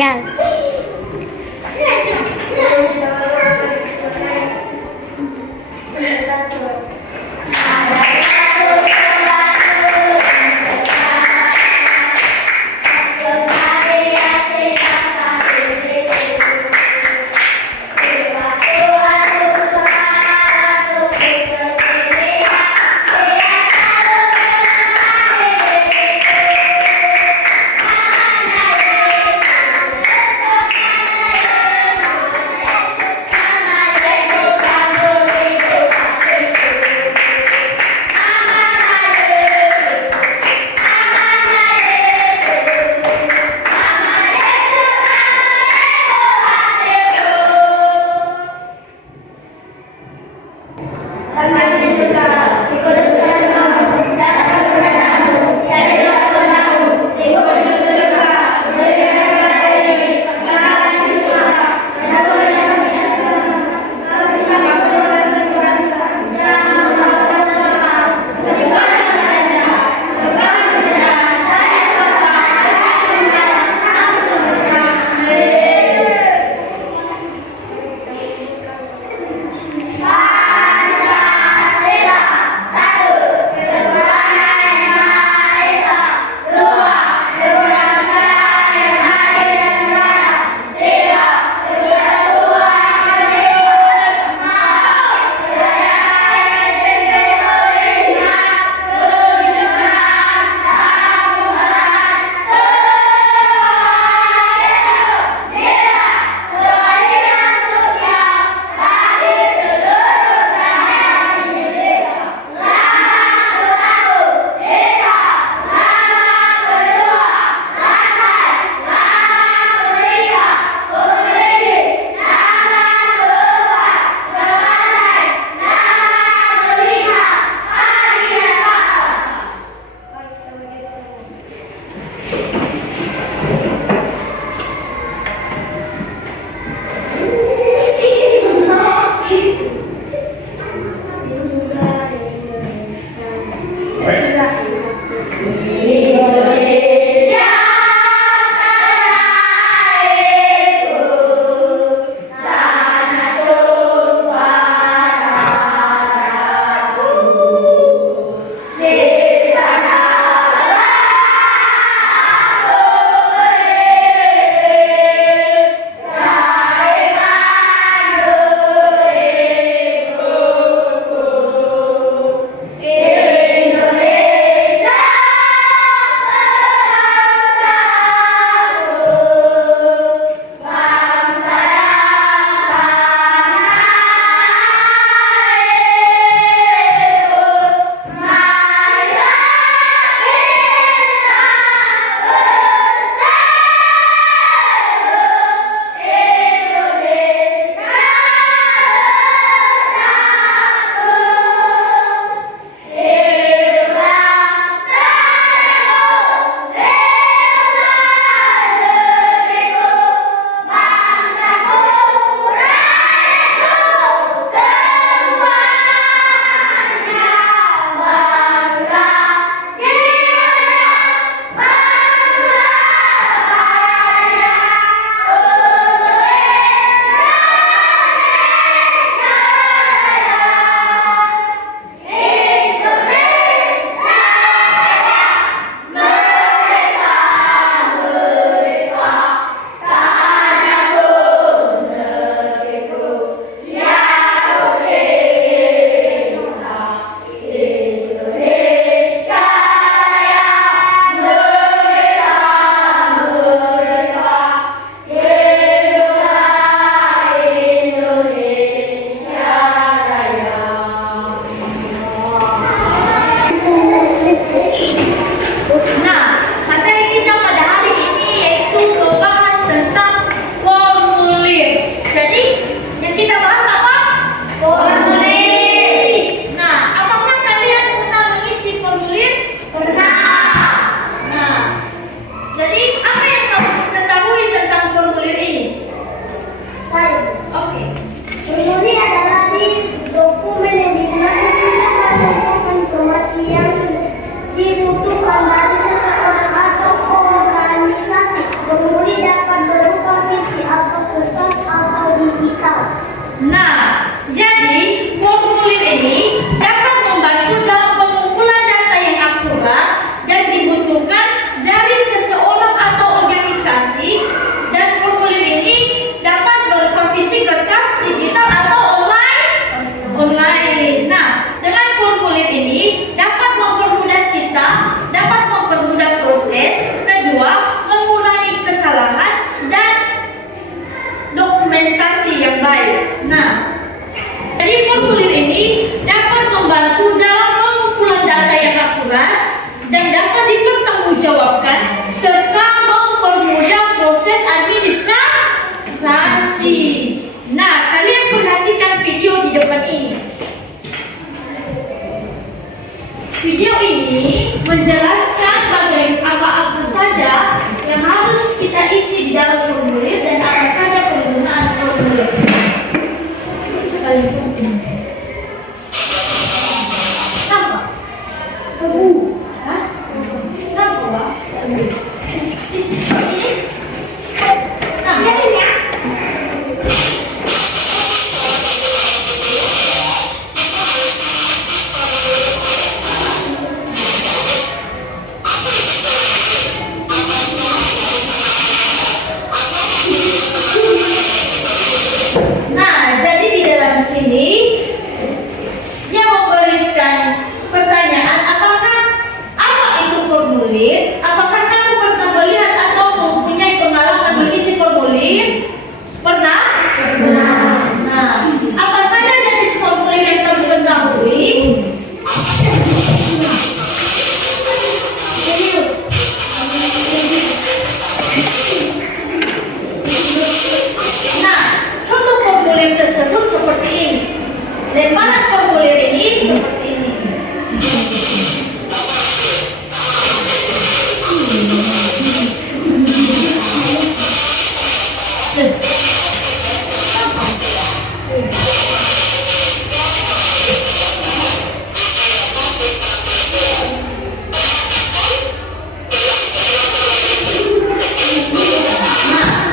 Yan. ini menjelaskan apa saja yang harus kita isi di dalam formulir dan apa saja penggunaan formulir. Sekalipun nampak? Hah? Nampak, Pak? Di sini. Nah, jadi di dalam sini dia memberikan pertanyaan, apakah apa itu formulir? Apakah kamu pernah melihat atau mempunyai pengalaman mengisi formulir? Pernah? Pernah. Nah, apa saja jenis formulir yang kamu ketahui? Nah, contoh formulir tersebut seperti ini. Lembaran formulir ini seperti ini.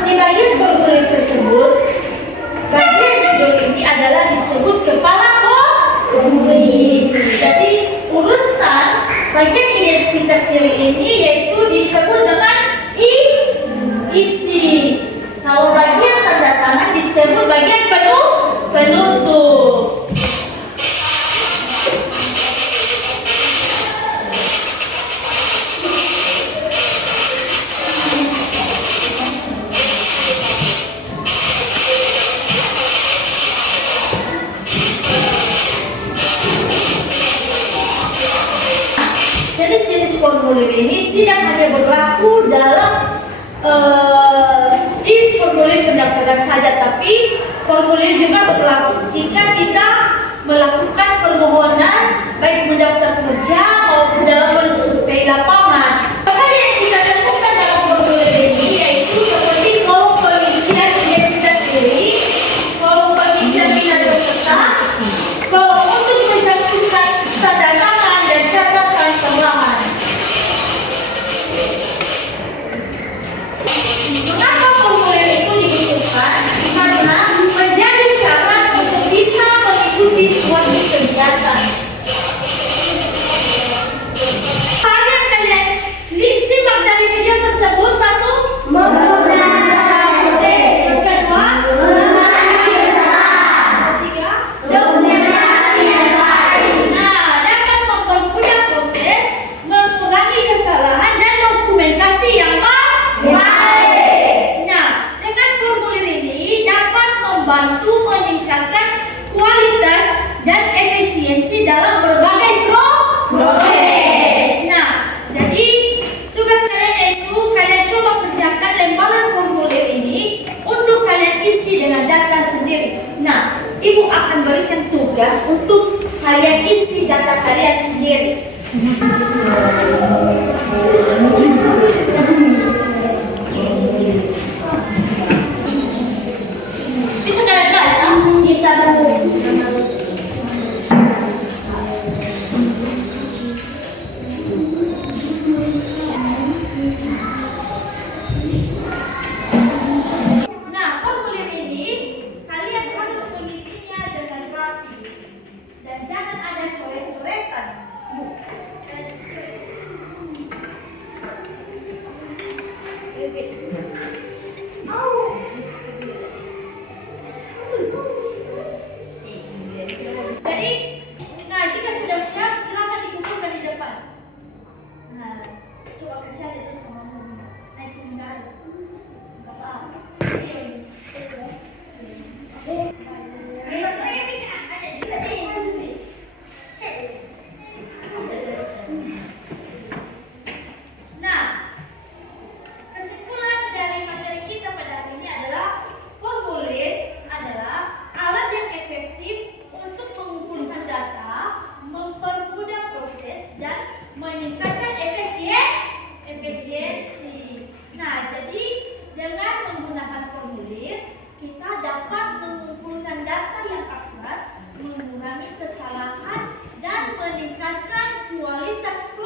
Di bagian formulir tersebut, bagian judul ini adalah disebut kepala formulir. Jadi urutan bagian identitas diri ini yaitu disebut dengan isi. Kalau bagian tanda tangan disebut bagian penutup. Jadi jenis formulir ini tidak hanya berlaku dalam di formulir pendaftaran saja, tapi formulir juga berlaku jika kita melakukan permohonan baik mendaftar kerja maupun dalam survei lapangan. Apa saja yang kita temukan dalam formulir ini yaitu seperti kolom pengisian identitas diri, kolom pengisian minat peserta, kolom untuk mencantumkan tanda tangan dan catatan tambahan. Mengapa formulir itu dibutuhkan? Karena menjadi syarat untuk bisa mengikuti suatu kegiatan. Apa yang kalian simak dari video tersebut? Satu, menggunakan proses. Kedua, menggunakan kesalahan. Ketiga, dokumentasi yang baik. Nah, dapat mempermudah proses, mengurangi kesalahan dan dokumentasi yang baik. Nah, dengan formulir ini dapat membantu meningkatkan kualitas dan efisiensi dalam berbagai proses. Nah, jadi tugas kalian yaitu kalian coba kerjakan lembaran formulir ini untuk kalian isi dengan data sendiri. Nah, Ibu akan berikan tugas untuk kalian isi data kalian sendiri. Bisa kalian baca? Bisa. Nah, formulir ini kalian harus mengisinya dengan rapi dan jangan ada coret-coretan. meningkatkan efisiensi. Nah, jadi dengan menggunakan formulir kita dapat mengumpulkan data yang akurat, mengurangi kesalahan, dan meningkatkan kualitas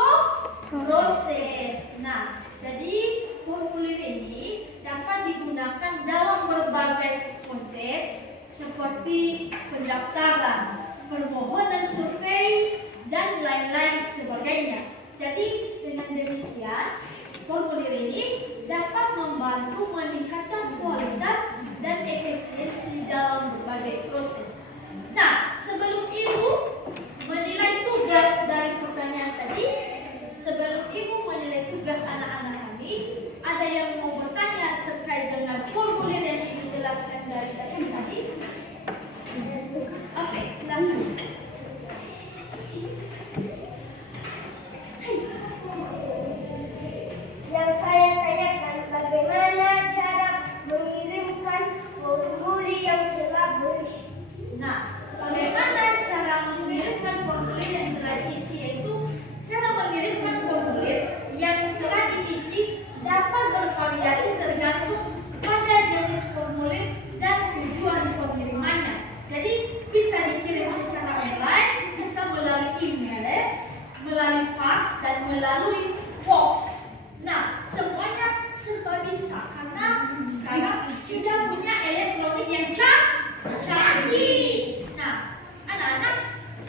proses. Nah, jadi formulir ini dapat digunakan dalam berbagai konteks seperti pendaftaran, permohonan survei, dan lain-lain sebagainya. Jadi dengan demikian formulir ini dapat membantu meningkatkan kualitas dan efisiensi dalam berbagai proses. Nah, sebelum Ibu menilai tugas dari pertanyaan tadi, sebelum Ibu menilai tugas anak-anak kami, ada yang mau bertanya terkait dengan formulir yang Ibu jelaskan dari tadi? Oke, silakan. Yang saya tanyakan, bagaimana cara mengirimkan formulir yang telah berisi? Nah, bagaimana cara mengirimkan formulir yang telah diisi? Yaitu cara mengirimkan formulir yang telah diisi dapat bervariasi tergantung pada jenis formulir dan tujuan pengirimannya. Jadi bisa dikirim secara online, bisa melalui email, melalui fax, dan melalui box. Nah, semuanya serba bisa karena sekarang sudah punya elektronik yang canggih. Nah, anak-anak,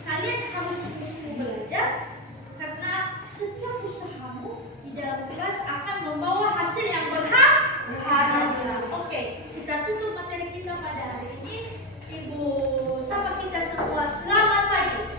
kalian harus sungguh-sungguh belajar karena setiap usahamu di dalam kelas akan membawa hasil yang berharga. Oke, kita tutup materi kita pada hari ini. Ibu sapa kita semua, selamat pagi.